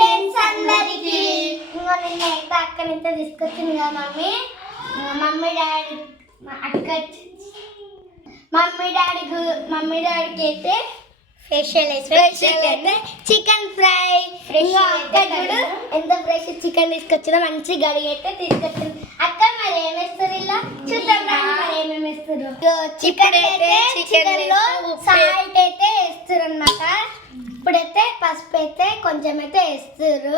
Friends అందరికి. ఇంకో నిన్న అయితే అక్క నింత తీసుకొచ్చింది కదా మమ్మీ మమ్మీ డాడీ అక్క మమ్మీ డాడీకి మమ్మీ డాడీకి అయితే ఫేషియల్ స్పెషల్ అయితే చికెన్ ఫ్రై ఇంకా అక్క చూడు ఎంత ఫ్రెష్ చికెన్ తీసుకొచ్చిందో మంచి గడి అయితే తీసుకొచ్చింది. అక్క మరి ఏం వేస్తారు ఇలా? చూద్దాం మరి ఏమేమి వేస్తారు. చికెన్ అయితే చికెన్లో సాల్ట్ అయితే వేస్తారు అనమాట ఇప్పుడైతే పసుపు అయితే కొంచెం అయితే వేస్తారు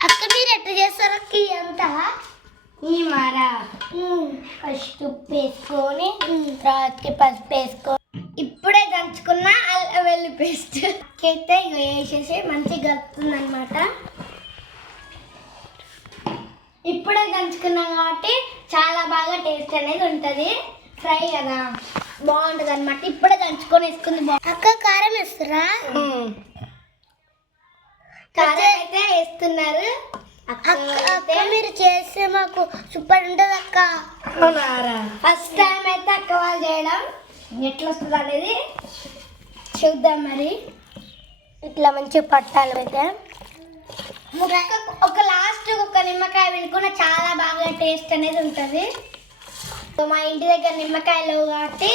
అక్క మీరు ఎట్లా చేస్తారు అక్క అంతా ఈ మారా ఫస్ట్ ఉప్పు వేసుకొని తర్వాతకి పసుపు వేసుకొని ఇప్పుడే దంచుకున్న అల్లం వెల్లి పేస్ట్. అయితే ఇక వేసేసి మంచిగా కలుపుతుంది అనమాట ఇప్పుడే దంచుకున్నాం కాబట్టి చాలా బాగా టేస్ట్ అనేది ఉంటుంది. ఫ్రై కదా బాగుంటుంది అనమాట ఇప్పుడే దంచుకొని వేసుకుంది బాగుంది అక్క కారం వేస్తురా? కారం అయితే వేస్తున్నారు. అక్క మీరు చేస్తే మాకు సూపర్ ఉంటుంది అక్క. ఫస్ట్ టైం అయితే అక్క వాళ్ళు చేయడం. ఎట్లా వస్తుంది అనేది చూద్దాం మరి. ఇట్లా మంచిగా పట్టాలి అయితే. ఒక లాస్ట్ ఒక నిమ్మకాయ వినుకున్న చాలా బాగా టేస్ట్ అనేది ఉంటుంది. మా ఇంటి దగ్గర నిమ్మకాయలు కాబట్టి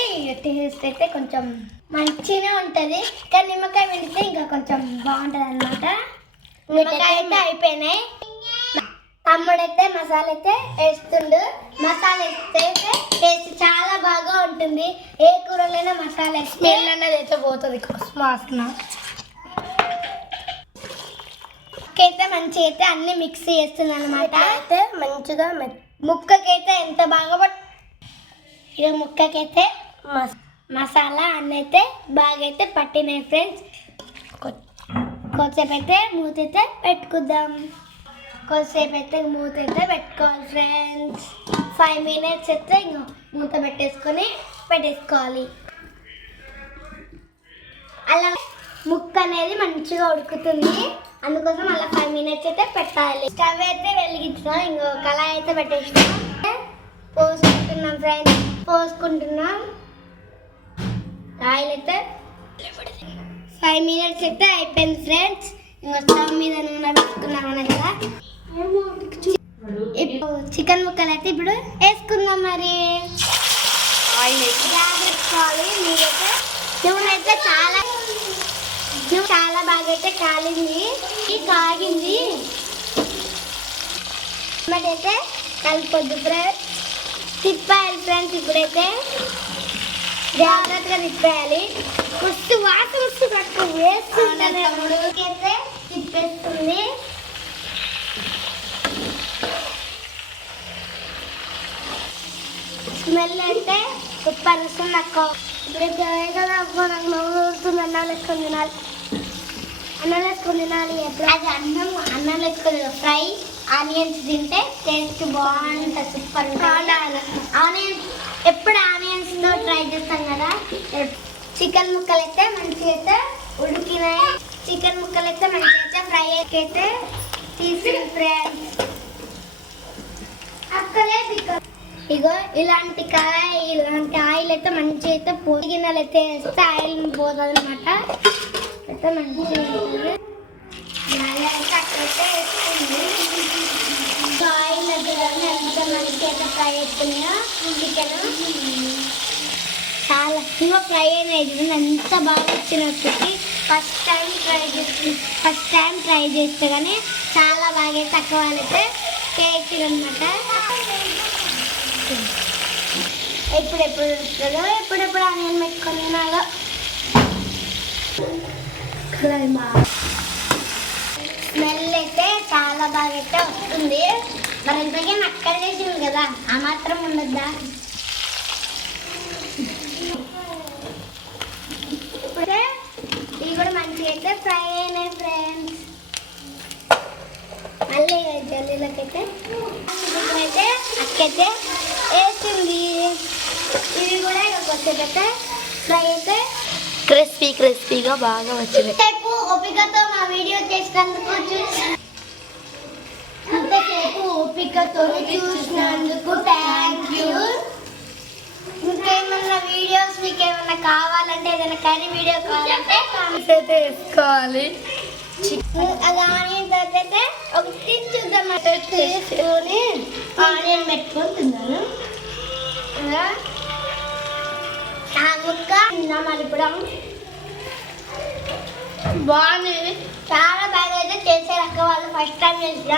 టేస్ట్ అయితే కొంచెం మంచిగానే ఉంటుంది. కానీ నిమ్మకాయ విండితే ఇంకా కొంచెం బాగుంటుంది అనమాట అయితే అయిపోయినాయి. తమ్ముడైతే మసాలా అయితే వేస్తుండు. మసాలా వేస్తే టేస్ట్ చాలా బాగా ఉంటుంది. ఏ కూరలైనా మసాలా స్మెల్ అన్నది అయితే పోతుంది వాసన. అయితే మంచిగా అయితే అన్ని మిక్స్ చేస్తుంది అనమాట అయితే మంచిగా ముక్కకైతే ఎంత బాగా పట్ ఇది ముక్కకైతే మసాలా అన్నీ అయితే బాగా అయితే పట్టినాయి ఫ్రెండ్స్. కొద్దిసేపు అయితే మూత అయితే పెట్టుకుందాం. కొద్దిసేపు అయితే మూత అయితే పెట్టుకోవాలి ఫ్రెండ్స్ ఫైవ్ మినిట్స్ అయితే ఇంకో మూత పెట్టేసుకొని పెట్టేసుకోవాలి. అలా ముక్క అనేది మంచిగా ఉడుకుతుంది. అందుకోసం అలా ఫైవ్ మినిట్స్ అయితే పెట్టాలి. స్టవ్ అయితే వెలిగించినాం ఇంకో కళాయి అయితే పెట్టేసినాం. పోసుకుంటున్నాం ఫ్రెండ్స్ పోసుకుంటున్నాం. ఆయిల్ అయితే ఫైవ్ మినిట్స్ అయితే అయిపోయింది ఫ్రెండ్స్ ఇంకా స్టవ్ మీద నూనె పెట్టుకున్నామని కదా. ఇప్పుడు చికెన్ ముక్కలు అయితే ఇప్పుడు వేసుకుందాం మరి. జాగ్రత్త పెట్టుకోవాలి మీరైతే నూనె అయితే చాలా చాలా బాగా అయితే కాలింది కాగింది. అయితే కలిపొద్దు ఫ్రెండ్స్ తిప్పాలి ఫ్రెండ్స్ ఇప్పుడైతే. జాగ్రత్తగా తిప్పేయాలి మస్తు వాసన వస్తు పట్టు వేస్తుంటానే. అయితే తిప్పేస్తుంది. స్మెల్ అంటే వస్తుంది అక్క. ఇప్పుడు కదా అక్క నాకు నవ్వు ఊరుతుంది అన్నం వేసుకొని తినాలి. అన్నం వేసుకొని తినాలి ఎప్పుడు అది అన్నం అన్నం వేసుకొని ఫ్రై ఆనియన్స్ తింటే టేస్ట్ బాగుంటుంది సూపర్ ఆనియన్స్ ఎప్పుడు ఆనియన్స్తో ట్రై చేస్తాం కదా? చికెన్ ముక్కలు అయితే మంచిగా అయితే ఉడికినాయి. చికెన్ ముక్కలు అయితే మంచిగా అయితే ఫ్రై అయితే తీసి ఫ్రెండ్స్. అక్కడే చికెన్ ఇగో ఇలాంటి కాయ ఇలాంటి ఆయిల్ అయితే మంచిగా అయితే పోయి గిన్నెలు అయితే వేస్తే ఆయిల్ పోతుంది అనమాట అయితే మంచిగా మళ్ళీ అయితే అక్కడైతే వేస్తుంది ఆయిల్ అయితే కానీ ఎంత మంచిగా అయితే ఫ్రై అవుతున్నాయో చికెన్ చాలా ఇంకా ఫ్రై అయినది ఎంత బాగా వచ్చినప్పటికీ ఫస్ట్ టైం ట్రై చేసి ఫస్ట్ టైం ట్రై చేస్తే కానీ చాలా బాగా తక్కువ అయితే టేస్ట్ అనమాట ఎప్పుడెప్పుడు వస్తుందో ఎప్పుడెప్పుడు ఆనియన్ పెట్టుకొని తినాలో. స్మెల్ అయితే చాలా బాగా అయితే వస్తుంది. మరి ఇంతకీ అక్కడ చేసింది కదా? ఆ మాత్రం ఉండద్దా? ఇప్పుడే ఇవి కూడా మంచిగా అయితే ఫ్రై అయినాయి ఫ్రెండ్స్. మళ్ళీ జల్లీలకైతే ఇప్పుడైతే అక్కైతే వేసింది. ఇవి కూడా అయితే ఫ్రై అయితే క్రిస్పీ క్రిస్పీగా బాగా వచ్చింది. ఓపికతో మా వీడియో చేసినందుకు చూసి ఓపికతో చూసినందుకు థ్యాంక్ యూ ఇంకేమన్నా వీడియోస్ మీకు ఏమన్నా కావాలంటే ఏదైనా కర్రీ వీడియో కావాలంటే అది ఆనియన్ తర్వాత ఒకటి చూద్దాం తీసుకొని ఆనియన్ పెట్టుకొని తిన్నాను ముక్క తిన్నాం అది బాగుంది. చాలా బాగా అయితే చేశారు అక్క వాళ్ళు ఫస్ట్ టైం చేసిన.